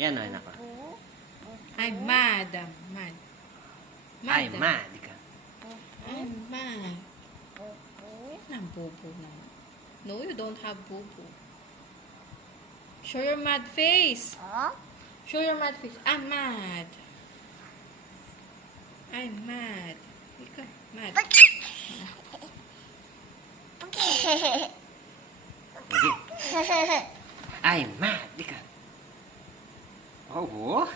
Yan o, anak ko. I'm mad. Mad. Ay, mad ka. I'm mad. Ang bobo naman. No, you don't have bobo. Show your mad face. Show your mad face. I'm mad. I'm mad. Ikaw, mad. Sige. Ay, mad ka. Oh,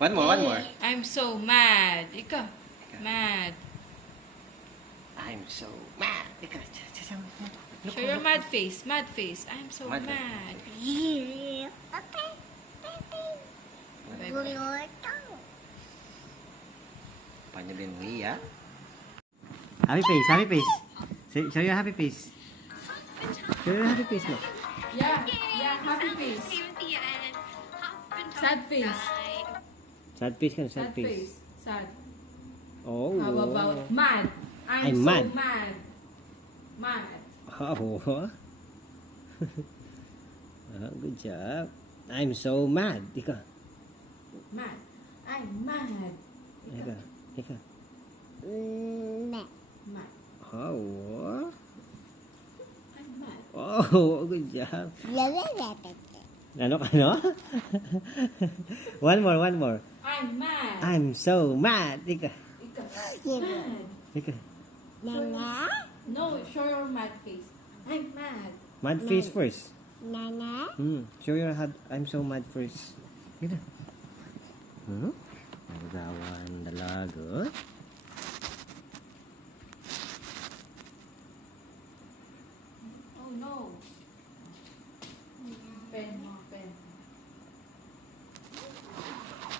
one more. I'm so mad. Ikaw, mad. I'm so mad. Ika. Show your mad face. Mad face. I'm so Mad mad. Paano din mo iya? Happy face, happy face. Show your happy face. Show your happy face, look. Yeah, happy face. Sad face. Sad face ka, sad face. Sad. Oh. How about mad? I'm so mad. mad. Mad. Oh. Good job. I'm so mad. Ika. Mad. I'm mad. Ika. Mad. Oh. I'm mad. Oh, good job. Ano? One more. I'm mad. I'm so mad. Ika. Mad. Ika. No, show your mad face. I'm mad. Mad face first. Show your head. I'm so mad first. Gina. Nagawan dalaga. Oh no. Pen.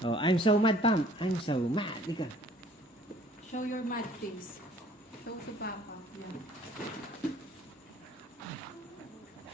Oh, I'm so mad, Pam. I'm so mad. Ika. Show your mad face. Show to Papa. Yeah.